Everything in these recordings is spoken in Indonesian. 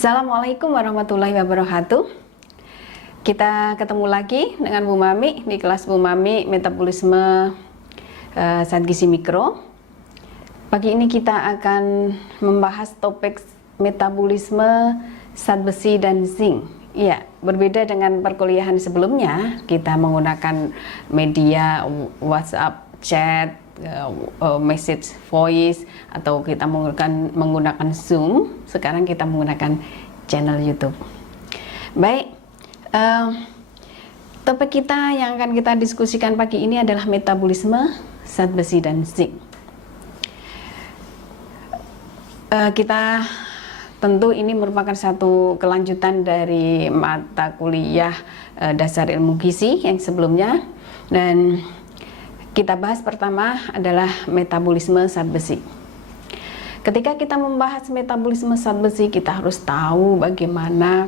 Assalamualaikum warahmatullahi wabarakatuh. Kita ketemu lagi dengan Bu Mami di kelas Bu Mami Metabolisme Zat Gizi Mikro. Pagi ini kita akan membahas topik metabolisme zat besi dan zinc. Ya, berbeda dengan perkuliahan sebelumnya, kita menggunakan media WhatsApp, chat, message voice, atau kita menggunakan Zoom. Sekarang kita menggunakan channel YouTube. Baik, topik kita yang akan kita diskusikan pagi ini adalah metabolisme zat besi dan zinc. Kita tentu ini merupakan satu kelanjutan dari mata kuliah dasar ilmu gizi yang sebelumnya, dan kita bahas pertama adalah metabolisme zat besi. Ketika kita membahas metabolisme zat besi, kita harus tahu bagaimana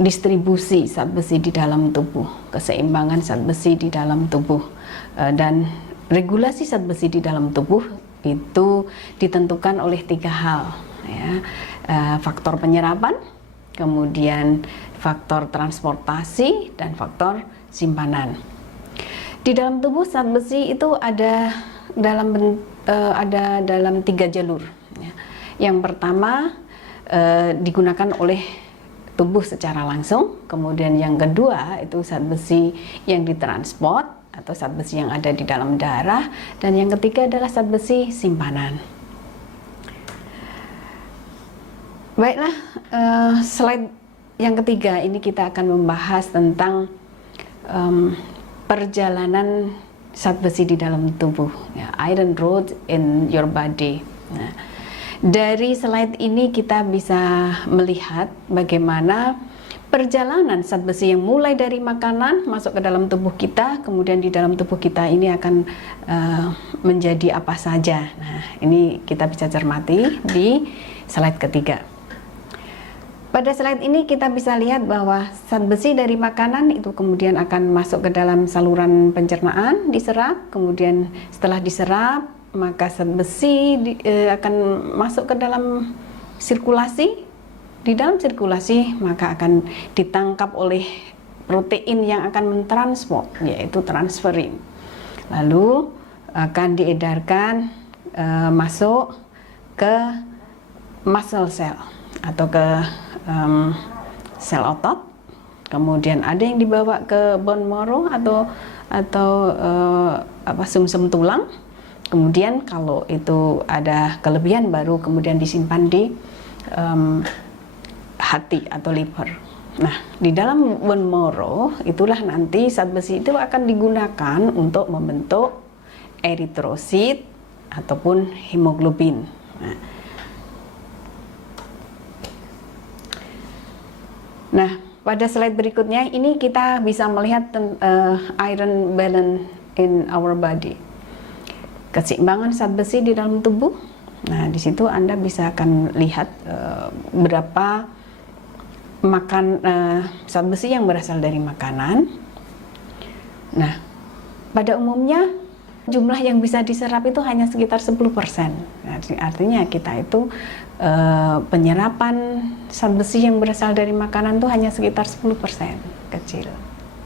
distribusi zat besi di dalam tubuh, keseimbangan zat besi di dalam tubuh, dan regulasi zat besi di dalam tubuh itu ditentukan oleh tiga hal, ya. Faktor penyerapan, kemudian faktor transportasi, dan faktor simpanan. Di dalam tubuh zat besi itu ada dalam tiga jalur, ya. Yang pertama digunakan oleh tubuh secara langsung, kemudian yang kedua itu zat besi yang ditransport atau zat besi yang ada di dalam darah, dan yang ketiga adalah zat besi simpanan. Baiklah, slide yang ketiga ini kita akan membahas tentang perjalanan zat besi di dalam tubuh, ya, iron road in your body. Nah, dari slide ini kita bisa melihat bagaimana perjalanan zat besi yang mulai dari makanan masuk ke dalam tubuh kita, kemudian di dalam tubuh kita ini akan menjadi apa saja. Nah, ini kita bisa cermati di slide ketiga. Pada slide ini kita bisa lihat bahwa zat besi dari makanan itu kemudian akan masuk ke dalam saluran pencernaan, diserap, kemudian setelah diserap maka zat besi akan masuk ke dalam sirkulasi. Di dalam sirkulasi maka akan ditangkap oleh protein yang akan mentransport, yaitu transferin. Lalu akan diedarkan masuk ke muscle cell atau ke sel otot. Kemudian ada yang dibawa ke bone marrow atau sumsum tulang. Kemudian kalau itu ada kelebihan baru kemudian disimpan di hati atau liver. Nah, di dalam bone marrow itulah nanti zat besi itu akan digunakan untuk membentuk eritrosit ataupun hemoglobin. Nah, pada slide berikutnya ini kita bisa melihat iron balance in our body, keseimbangan zat besi di dalam tubuh. Nah, di situ Anda bisa akan lihat berapa zat besi yang berasal dari makanan. Nah, pada umumnya jumlah yang bisa diserap itu hanya sekitar 10%. Nah, artinya kita itu penyerapan zat besi yang berasal dari makanan itu hanya sekitar 10%, kecil.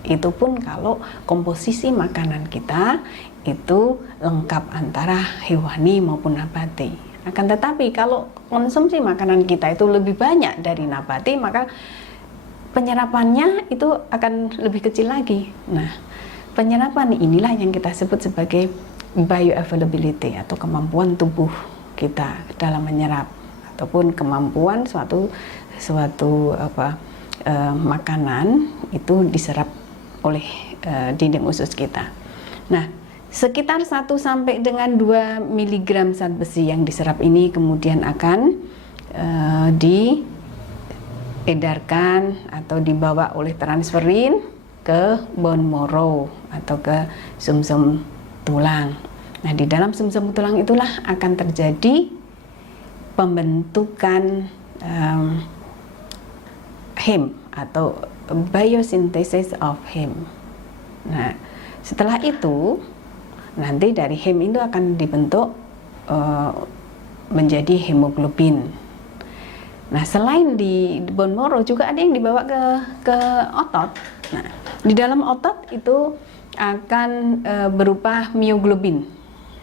Itu pun kalau komposisi makanan kita itu lengkap antara hewani maupun nabati. Akan tetapi kalau konsumsi makanan kita itu lebih banyak dari nabati, maka penyerapannya itu akan lebih kecil lagi. Nah, penyerapan inilah yang kita sebut sebagai bioavailability atau kemampuan tubuh kita dalam menyerap, ataupun kemampuan suatu makanan itu diserap oleh dinding usus kita. Nah, sekitar 1 sampai dengan 2 mg zat besi yang diserap ini kemudian akan diedarkan atau dibawa oleh transferin ke bone marrow atau ke sumsum tulang. Nah, di dalam sumsum tulang itulah akan terjadi pembentukan heme atau biosynthesis of heme. Nah, setelah itu nanti dari heme itu akan dibentuk menjadi hemoglobin. Nah, selain di bone marrow juga ada yang dibawa ke otot. Nah, di dalam otot itu akan berupa mioglobin,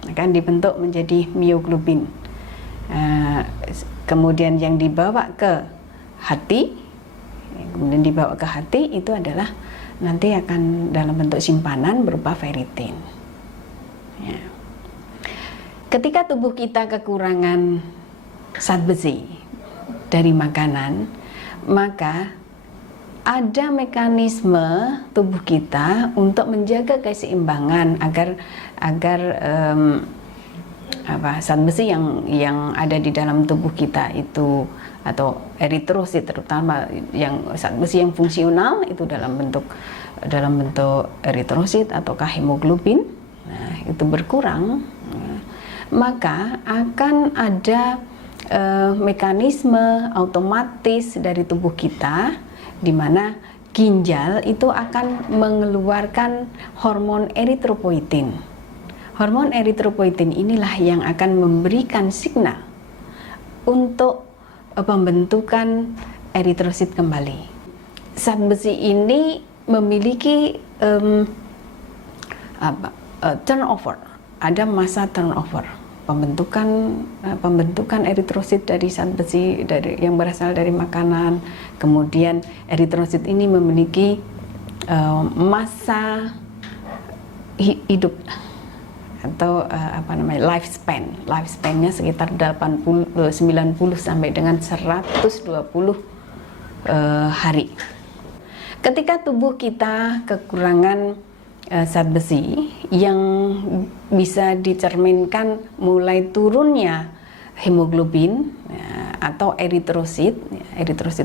akan dibentuk menjadi mioglobin. Kemudian yang dibawa ke hati, kemudian dibawa ke hati itu adalah nanti akan dalam bentuk simpanan berupa ferritin. Ya. Ketika tubuh kita kekurangan zat besi dari makanan, maka ada mekanisme tubuh kita untuk menjaga keseimbangan agar zat besi yang ada di dalam tubuh kita itu, atau eritrosit terutama yang zat besi yang fungsional itu dalam bentuk eritrosit ataukah hemoglobin, nah itu berkurang, maka akan ada mekanisme otomatis dari tubuh kita di mana ginjal itu akan mengeluarkan hormon eritropoietin. Hormon eritropoietin inilah yang akan memberikan signal untuk pembentukan eritrosit kembali. Zat besi ini memiliki turnover, ada masa turnover, pembentukan eritrosit dari zat besi yang berasal dari makanan. Kemudian eritrosit ini memiliki masa hidup atau lifespan-nya sekitar 90 sampai dengan 120 hari. Ketika tubuh kita kekurangan zat besi yang bisa dicerminkan mulai turunnya hemoglobin atau eritrosit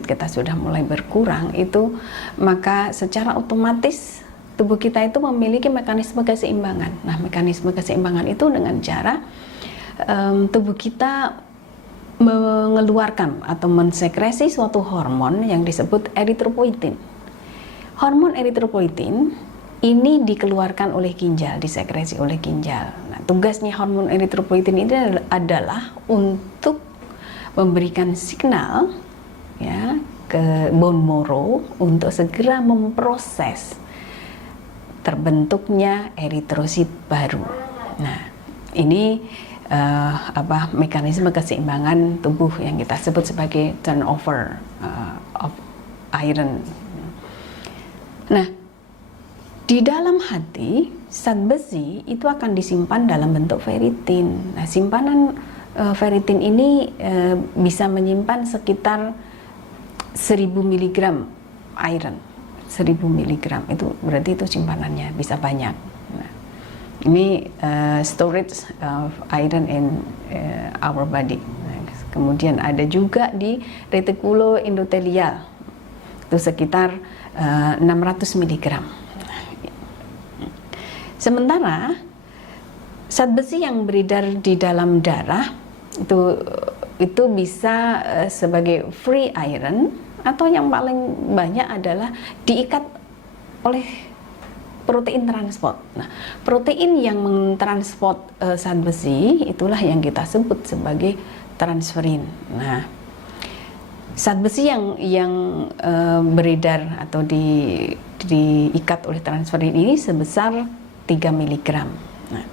kita sudah mulai berkurang itu, maka secara otomatis tubuh kita itu memiliki mekanisme keseimbangan. Nah, mekanisme keseimbangan itu dengan cara tubuh kita mengeluarkan atau mensekresi suatu hormon yang disebut eritropoietin. Hormon eritropoietin ini dikeluarkan oleh ginjal, disekresi oleh ginjal. Nah, tugasnya hormon eritropoietin ini adalah untuk memberikan signal ya ke bone marrow untuk segera memproses terbentuknya eritrosit baru. Nah, ini mekanisme keseimbangan tubuh yang kita sebut sebagai turnover of iron. Nah, di dalam hati zat besi itu akan disimpan dalam bentuk ferritin. Nah, simpanan ferritin ini bisa menyimpan sekitar 1000 mg iron. 1000 mg itu berarti itu simpanannya bisa banyak. Nah, ini storage of iron in our body. Nah, kemudian ada juga di retikulo endotelial itu sekitar 600 mg. Sementara zat besi yang beredar di dalam darah itu bisa sebagai free iron, atau yang paling banyak adalah diikat oleh protein transport. Nah, protein yang mentransport zat besi itulah yang kita sebut sebagai transferin. Nah, zat besi yang beredar atau diikat oleh transferin ini sebesar 3 mg. Nah,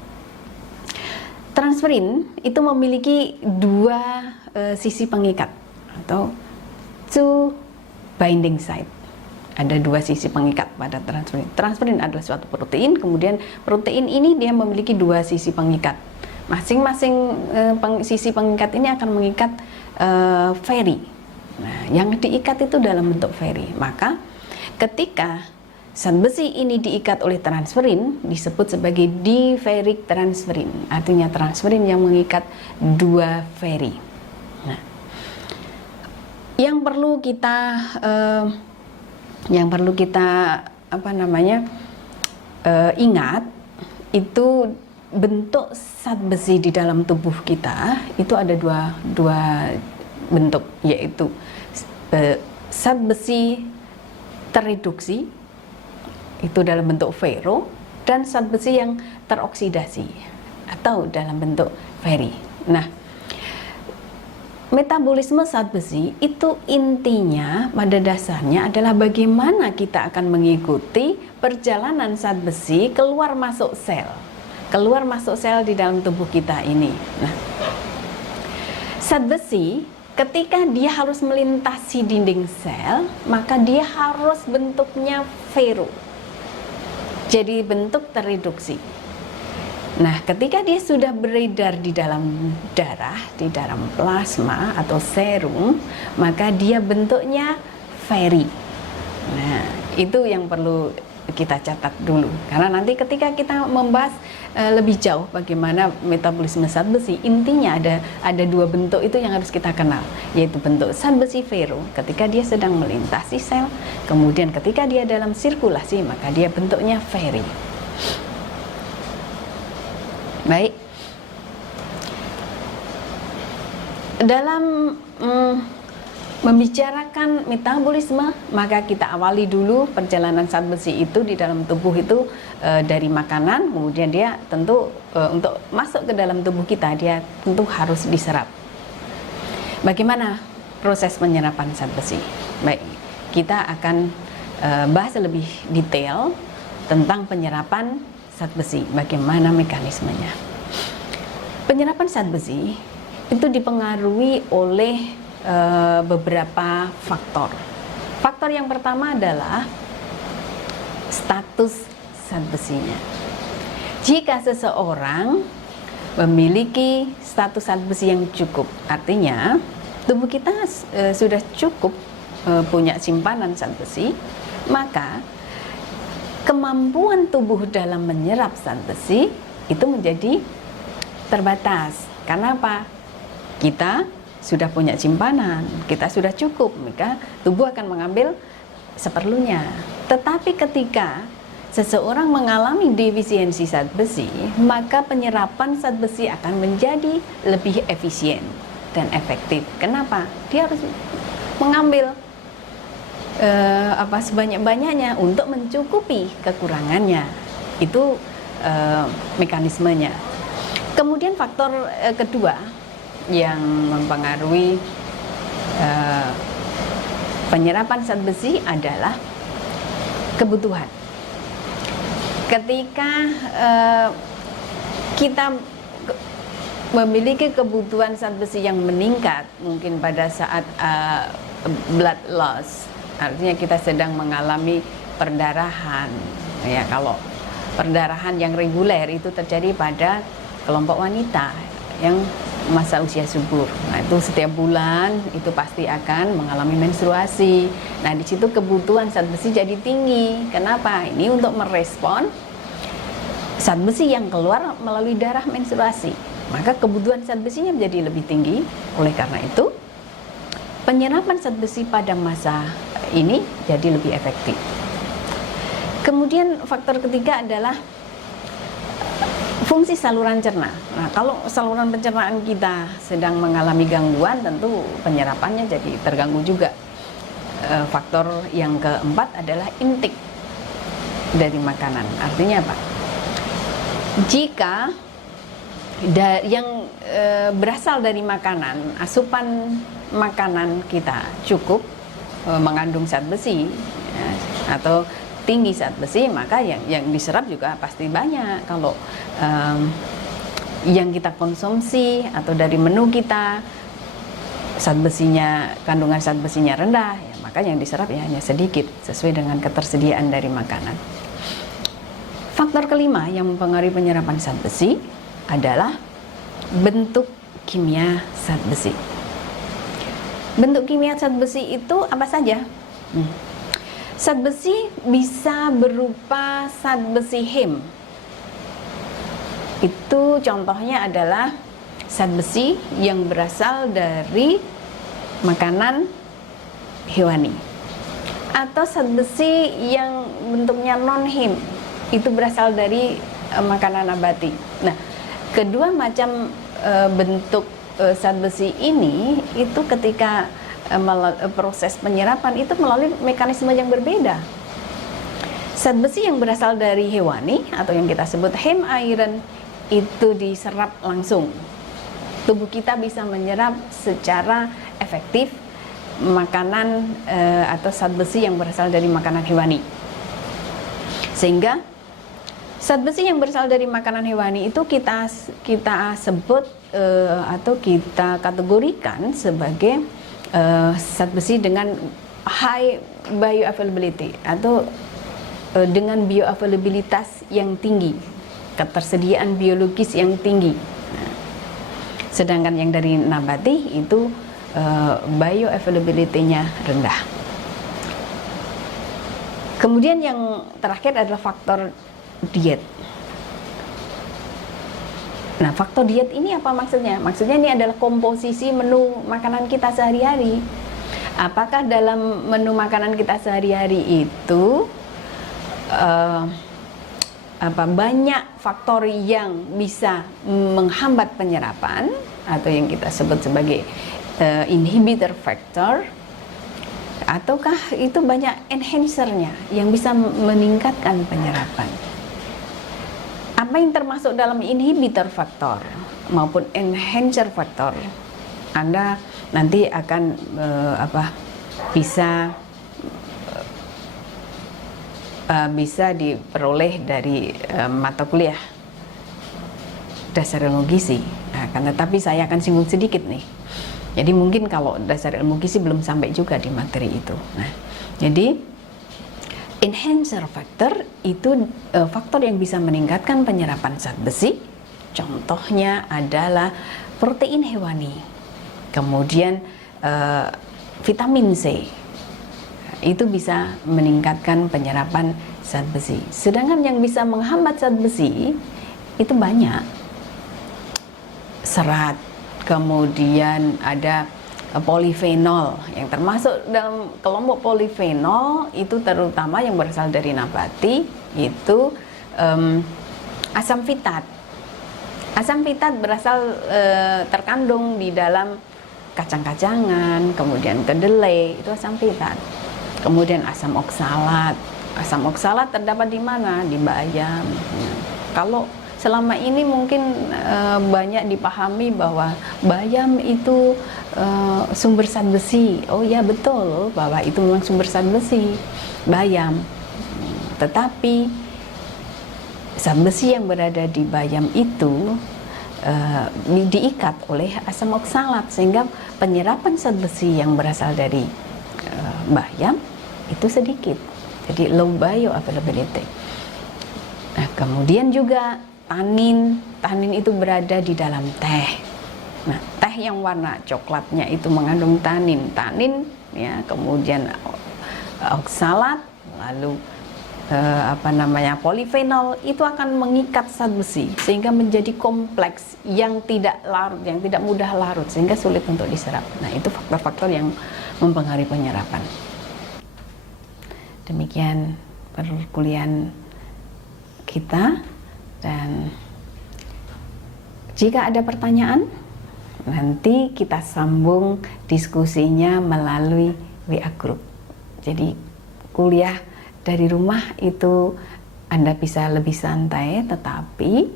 transferin itu memiliki dua sisi pengikat atau two binding site. Ada dua sisi pengikat pada transferin. Transferin adalah suatu protein, kemudian protein ini dia memiliki dua sisi pengikat. Masing-masing sisi pengikat ini akan mengikat ferri. Nah, yang diikat itu dalam bentuk ferri. Maka ketika zat besi ini diikat oleh transferin disebut sebagai diferric transferin. Artinya transferin yang mengikat dua ferri. Nah, yang perlu kita ingat itu bentuk zat besi di dalam tubuh kita itu ada dua bentuk, yaitu zat besi terreduksi itu dalam bentuk ferro, dan zat besi yang teroksidasi atau dalam bentuk ferri. Nah, Metabolisme zat besi itu intinya pada dasarnya adalah bagaimana kita akan mengikuti perjalanan zat besi keluar masuk sel di dalam tubuh kita ini. Nah, zat besi ketika dia harus melintasi dinding sel, maka dia harus bentuknya ferro. Jadi bentuk tereduksi. Nah, ketika dia sudah beredar di dalam darah, di dalam plasma atau serum, maka dia bentuknya ferri. Nah, itu yang perlu kita catat dulu. Karena nanti ketika kita membahas lebih jauh bagaimana metabolisme zat besi, intinya ada dua bentuk itu yang harus kita kenal, yaitu bentuk zat besi ferro ketika dia sedang melintasi sel, kemudian ketika dia dalam sirkulasi, maka dia bentuknya ferri. Baik, dalam membicarakan metabolisme, maka kita awali dulu perjalanan zat besi itu di dalam tubuh itu dari makanan, kemudian dia tentu untuk masuk ke dalam tubuh kita, dia tentu harus diserap. Bagaimana proses penyerapan zat besi? Baik, kita akan bahas lebih detail tentang penyerapan zat besi, bagaimana mekanismenya. Penyerapan zat besi itu dipengaruhi oleh beberapa faktor. Faktor yang pertama adalah status zat besinya. Jika seseorang memiliki status zat besi yang cukup, artinya tubuh kita sudah cukup punya simpanan zat besi, maka kemampuan tubuh dalam menyerap zat besi itu menjadi terbatas. Karena apa? Kita sudah punya simpanan, kita sudah cukup, maka tubuh akan mengambil seperlunya. Tetapi ketika seseorang mengalami defisiensi zat besi, maka penyerapan zat besi akan menjadi lebih efisien dan efektif. Kenapa? Dia harus mengambil sebanyak-banyaknya untuk mencukupi kekurangannya. Itu mekanismenya. Kemudian faktor kedua yang mempengaruhi penyerapan zat besi adalah kebutuhan. Ketika kita memiliki kebutuhan zat besi yang meningkat, mungkin pada saat blood loss, artinya kita sedang mengalami perdarahan. Ya, kalau perdarahan yang reguler itu terjadi pada kelompok wanita yang masa usia subur. Nah, itu setiap bulan itu pasti akan mengalami menstruasi. Nah, di situ kebutuhan zat besi jadi tinggi. Kenapa? Ini untuk merespon zat besi yang keluar melalui darah menstruasi. Maka kebutuhan zat besinya menjadi lebih tinggi. Oleh karena itu, penyerapan zat besi pada masa ini jadi lebih efektif. Kemudian faktor ketiga adalah fungsi saluran cerna. Nah, kalau saluran pencernaan kita sedang mengalami gangguan, tentu penyerapannya jadi terganggu juga. Faktor yang keempat adalah intake dari makanan. Artinya apa? Jika yang berasal dari makanan, asupan makanan kita cukup mengandung zat besi, ya, atau tinggi zat besi, maka yang diserap juga pasti banyak. Kalau yang kita konsumsi atau dari menu kita zat besinya, kandungan zat besinya rendah, ya, maka yang diserap ya hanya sedikit sesuai dengan ketersediaan dari makanan. Faktor kelima yang mempengaruhi penyerapan zat besi adalah bentuk kimia zat besi. Bentuk kimia zat besi itu apa saja? Zat besi bisa berupa zat besi heme. Itu contohnya adalah zat besi yang berasal dari makanan hewani. Atau zat besi yang bentuknya non-heme, itu berasal dari makanan nabati. Nah, kedua macam bentuk zat besi ini itu ketika proses penyerapan itu melalui mekanisme yang berbeda. Zat besi yang berasal dari hewani atau yang kita sebut heme iron itu diserap langsung. tubuh kita bisa menyerap secara efektif makanan atau zat besi yang berasal dari makanan hewani. Sehingga zat besi yang berasal dari makanan hewani itu kita sebut atau kita kategorikan sebagai zat besi dengan high bioavailability atau dengan bioavailabilitas yang tinggi, ketersediaan biologis yang tinggi. Sedangkan yang dari nabati itu bioavailability-nya rendah. Kemudian yang terakhir adalah faktor diet. Nah, faktor diet ini apa maksudnya? Maksudnya ini adalah komposisi menu makanan kita sehari-hari. Apakah dalam menu makanan kita sehari-hari itu banyak faktor yang bisa menghambat penyerapan atau yang kita sebut sebagai inhibitor factor, ataukah itu banyak enhancernya yang bisa meningkatkan penyerapan? Apa yang termasuk dalam inhibitor factor maupun enhancer factor? Anda nanti akan bisa diperoleh dari mata kuliah dasar ilmu gizi. Nah, tapi saya akan singgung sedikit nih. Jadi mungkin kalau dasar ilmu gizi belum sampai juga di materi itu. Nah, jadi enhancer factor itu faktor yang bisa meningkatkan penyerapan zat besi. Contohnya adalah protein hewani, kemudian vitamin C. Itu bisa meningkatkan penyerapan zat besi. Sedangkan yang bisa menghambat zat besi itu banyak. Serat, kemudian ada polifenol, yang termasuk dalam kelompok polifenol itu terutama yang berasal dari nabati, itu asam fitat. Asam fitat berasal terkandung di dalam kacang-kacangan, kemudian kedelai, itu asam fitat. Kemudian asam oksalat. Asam oksalat terdapat di mana? Di bayam. Kalau selama ini mungkin banyak dipahami bahwa bayam itu sumber zat besi. Oh ya, betul bahwa itu memang sumber zat besi, bayam. Tetapi zat besi yang berada di bayam itu diikat oleh asam oksalat, sehingga penyerapan zat besi yang berasal dari bayam itu sedikit. Jadi low bioavailability. Nah, kemudian juga tanin itu berada di dalam teh. Nah, teh yang warna coklatnya itu mengandung tanin ya, kemudian oksalat, lalu polifenol itu akan mengikat zat besi sehingga menjadi kompleks yang tidak larut, yang tidak mudah larut, sehingga sulit untuk diserap. Nah, itu faktor-faktor yang mempengaruhi penyerapan. Demikian perkuliahan kita, dan jika ada pertanyaan nanti kita sambung diskusinya melalui WA Group. Jadi kuliah dari rumah itu Anda bisa lebih santai, tetapi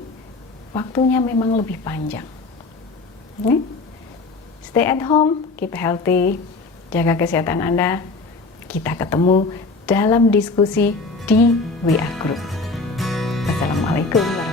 waktunya memang lebih panjang. Stay at home, keep healthy, jaga kesehatan Anda. Kita ketemu dalam diskusi di WA Group. Assalamualaikum.